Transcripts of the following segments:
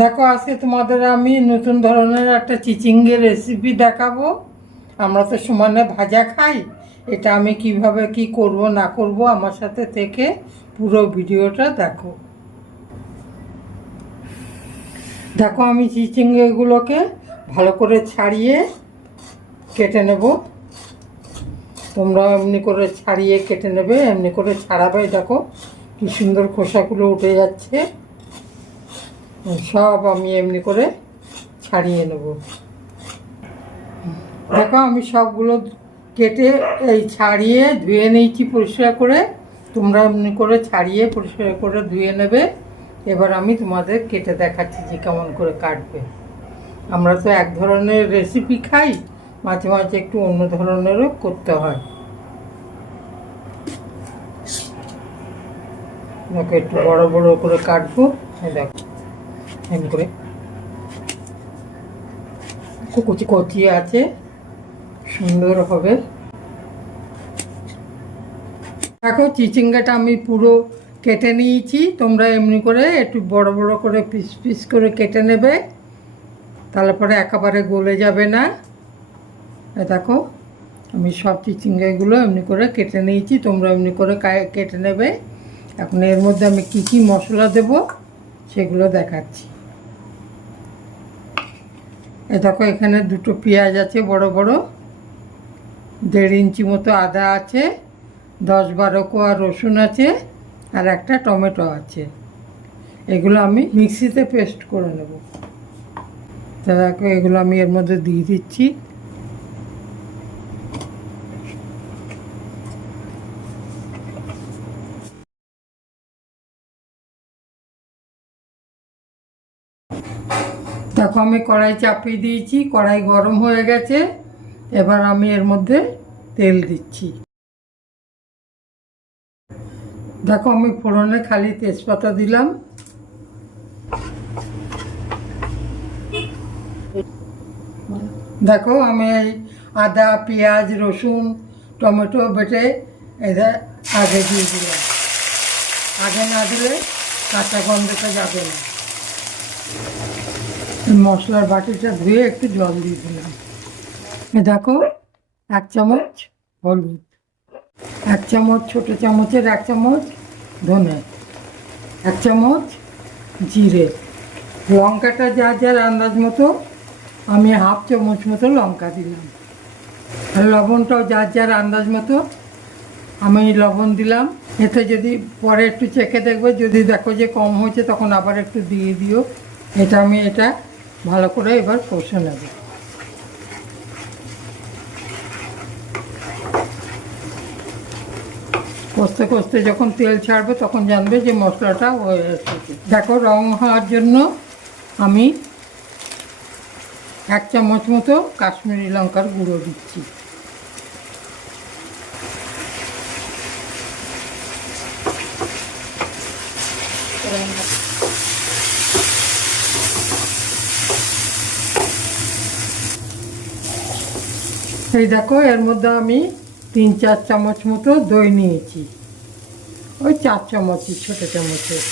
দেখো, আজকে তোমাদের আমি নতুন ধরনের একটা চিচিঙ্গের রেসিপি দেখাবো। আমরা তো সমানে ভাজা খাই। এটা আমি কীভাবে কি করব, না করব, আমার সাথে থেকে পুরো ভিডিওটা দেখো। দেখো, আমি চিচিঙ্গেগুলোকে ভালো করে ছাড়িয়ে কেটে নেব। তোমরা এমনি করে ছাড়িয়ে কেটে নেবে, এমনি করে ছাড়াবে। দেখো, কি সুন্দর খোসাগুলো উঠে যাচ্ছে। সব আমি এমনি করে ছাড়িয়ে নেব। দেখো, আমি সবগুলো কেটে এই ছাড়িয়ে ধুয়ে নিয়েছি পরিষ্কার করে। তোমরা এমনি করে ছাড়িয়ে পরিষ্কার করে ধুয়ে নেবে। এবার আমি তোমাদের কেটে দেখাচ্ছি যে কেমন করে কাটবে। আমরা তো এক ধরনের রেসিপি খাই, মাঝে মাঝে একটু অন্য ধরনেরও করতে হয়। দেখো, একটু বড় বড় করে কাটবো। দেখো। এমনি করে কুচি কচি আছে। সুন্দর হবে। দেখো, চিচিঙ্গাটা আমি পুরো কেটে নিয়েছি। তোমরা এমনি করে একটু বড় বড় করে পিস পিস করে কেটে নেবে। তারপরে একেবারে গলে যাবে না। দেখো, আমি সব চিচিঙ্গাগুলো এমনি করে কেটে নিয়েছি। তোমরা এমনি করে কেটে নেবে। এখন এর মধ্যে আমি কি কি মশলা দেব সেগুলো দেখাচ্ছি। এ দেখো, এখানে দুটো পেঁয়াজ আছে, বড় বড়। দেড় ইঞ্চি মতো আদা আছে, দশ বারো কোয়া রসুন আছে, আর একটা টমেটো আছে। এগুলো আমি মিক্সিতে পেস্ট করে নেব। তা দেখো, এগুলো আমি এর মধ্যে দিয়ে দিচ্ছি। দেখো, আমি কড়াই চাপিয়ে দিয়েছি, কড়াই গরম হয়ে গেছে। এবার আমি এর মধ্যে তেল দিচ্ছি। দেখো, আমি ফোড়নে খালি তেজপাতা দিলাম। দেখো, আমি এই আদা, পেঁয়াজ, রসুন, টমেটো বেটে এদের আগে দিয়ে দিলাম। আগে না দিলে কাঁচা গন্ধটা যাবে না। মশলার বাটিটা ধুয়ে একটু জল দিয়ে দিলাম। দেখো, এক চামচ হলুদ, এক চামচ, ছোটো চামচের এক চামচ ধনে, এক চামচ জিরে। লঙ্কাটা যা যার আন্দাজ মতো আমি হাফ চামচ মতো লঙ্কা দিলাম। আর লবণটাও যার যার আন্দাজ মতো আমি লবণ দিলাম। এতে যদি পরে একটু চেখে দেখবে, যদি দেখো যে কম হয়েছে, তখন আবার একটু দিয়ে দিও। এটা আমি এটা ভালো করে এবার কষে নেব। কষতে কষতে যখন তেল ছাড়বে, তখন জানবে যে মশলাটা হয়ে এসেছে দেখো রং হওয়ার জন্য আমি এক চামচ মতো কাশ্মীরি লঙ্কার গুঁড়ো দিচ্ছি। এই দেখো, এর মধ্যে আমি তিন চার চামচ মতো দই নিয়েছি। ওই চার চামচই, ছোটো চামচের।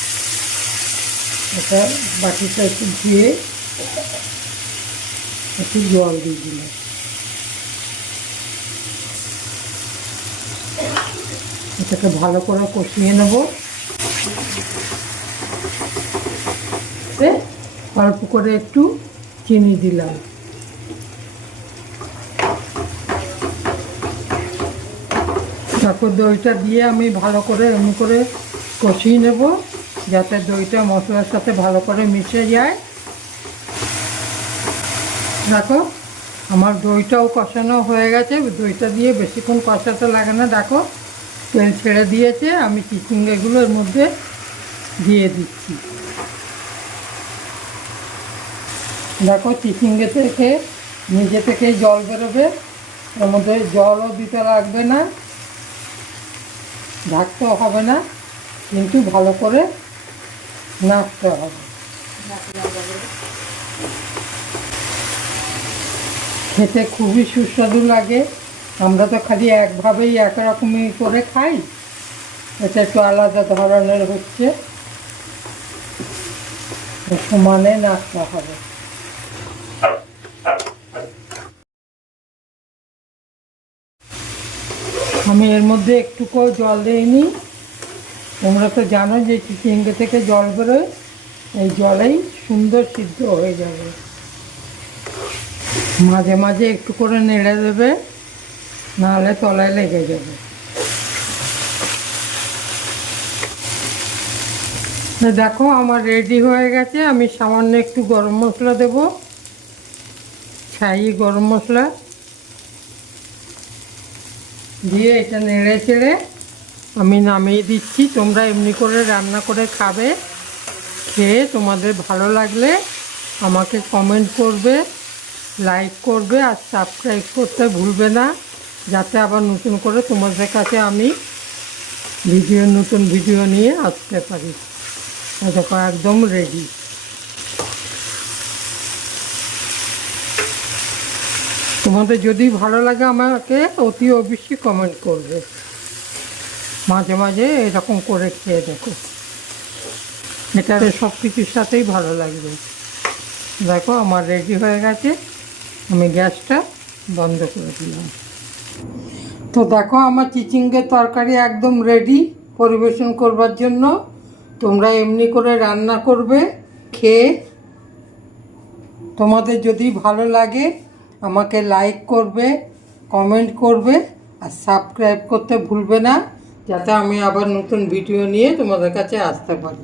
এটা বাটিটা একটু ধুয়ে একটু জল দিয়ে দিলাম। এটাকে ভালো করে কষিয়ে নেব। অল্প করে একটু চিনি দিলাম। তারপর দইটা দিয়ে আমি ভালো করে এমনি করে কষিয়ে নেব, যাতে দইটা মশলার সাথে ভালো করে মিশে যায়। দেখো, আমার দইটাও কষানো হয়ে গেছে, দইটা দিয়ে বেশিক্ষণ কষাতে লাগে না। দেখো, তেল ছেড়ে দিয়েছে, আমি চিচিঙ্গাগুলো মধ্যে দিয়ে দিচ্ছি। দেখো চিচিঙ্গে থেকে নিজে থেকে জল বেরোবে, এর মধ্যে জলও দিতে লাগবে না। ঢাকতেও হবে না, কিন্তু ভালো করে নাড়তে হবে। খেতে খুবই সুস্বাদু লাগে। আমরা তো খালি একভাবেই একরকমই করে খাই। এটা একটু আলাদা ধরনের হচ্ছে। সমানে নাড়তে হবে আমি এর মধ্যে একটুকুও জল দিইনি তোমরা তো জানো যে চিচিঙ্গে থেকে জল বেরোয়, এই জলেই সুন্দর সিদ্ধ হয়ে যাবে। মাঝে মাঝে একটু করে নেড়ে দেবে, নাহলে তলায় লেগে যাবে। দেখো আমার রেডি হয়ে গেছে, আমি সামান্য একটু গরম মশলা দেব। ছাই গরম মশলা। দিয়ে এটা নেড়ে চেড়ে আমি নামিয়ে দিচ্ছি। তোমরা এমনি করে রান্না করে খাবে। খেয়ে তোমাদের ভালো লাগলে আমাকে কমেন্ট করবে লাইক করবে আর সাবস্ক্রাইব করতে ভুলবে না। যাতে আবার নতুন করে তোমাদের কাছে আমি ভিডিও, নতুন ভিডিও নিয়ে আসতে পারি। দেখো, একদম রেডি তোমাদের যদি ভালো লাগে আমাকে, অতি অবশ্যই কমেন্ট করবে। মাঝে মাঝে এরকম করে খেয়ে দেখো। এটা সব কিছুর সাথেই ভালো লাগবে। দেখো, আমার রেডি হয়ে গেছে। আমি গ্যাসটা বন্ধ করে দিলাম। তো দেখো, আমার চিচিঙ্গের তরকারি একদম রেডি পরিবেশন করবার জন্য। তোমরা এমনি করে রান্না করবে, খেয়ে। তোমাদের যদি ভালো লাগে আমাকে লাইক করবে কমেন্ট করবে আর সাবস্ক্রাইব করতে ভুলবে না, যাতে আমি আবার নতুন ভিডিও নিয়ে তোমাদের কাছে আসতে পারি।